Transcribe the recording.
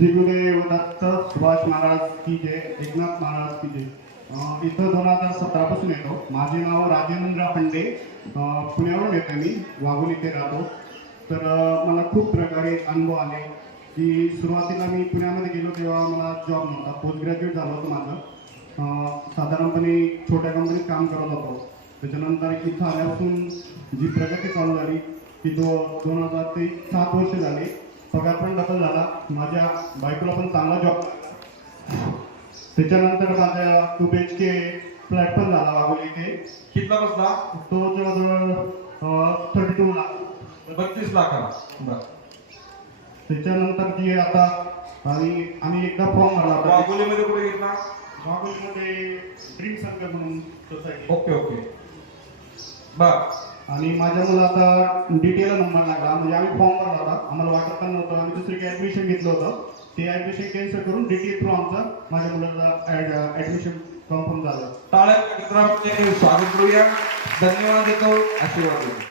श्री गुरुदेव दत्त सुभाष महाराज की जय, एकनाथ महाराज की जय. इथं 2017 पासून येतो. माझे नाव राजेंद्र खंडे, पुण्यावरून येतो मी, वाघोली इथे राहतो. तर मला खूप प्रकारे अनुभव आले की सुरुवातीला मी पुण्यामध्ये गेलो तेव्हा मला जॉब नव्हता, पोस्ट ग्रॅज्युएट झालं होतं माझं. साधारणपणे छोट्या कंपनीत काम करत होतो. त्याच्यानंतर इथं आल्यापासून जी प्रगती चालू झाली की 2007 वर्ष झाले. पगार पण डबल झाला, माझ्या बायकोला पण चांगला जॉब लागला. त्याच्यानंतर माझ्या 2 BHK फ्लॅट पण झाला वाघोली इथे. कितला बसला? तो जवळजवळ 32 लाख. 32 लाखाला. बरं. त्याच्यानंतर जी आता आम्ही एकदा फॉर्म भरला होता वाघोलीमध्ये कुठे घेतला? वाघोलीमध्ये ड्रीम सर्कल म्हणून सोसायटी. Okay okay. बर. आणि माझ्या मुला आता DTला नंबर लागला. म्हणजे आम्ही फॉर्म भरला होता, आम्हाला वाटत पण नव्हतं. आम्ही दुसरीकडे ऍडमिशन घेतलं होतं, ते ऍडमिशन कॅन्सल करून DT थ्रू आमचा माझ्या मुलाचा ऍडमिशन कन्फर्म झालं. टाळ्या स्वागत करूया. धन्यवाद देतो, आशीर्वाद देतो.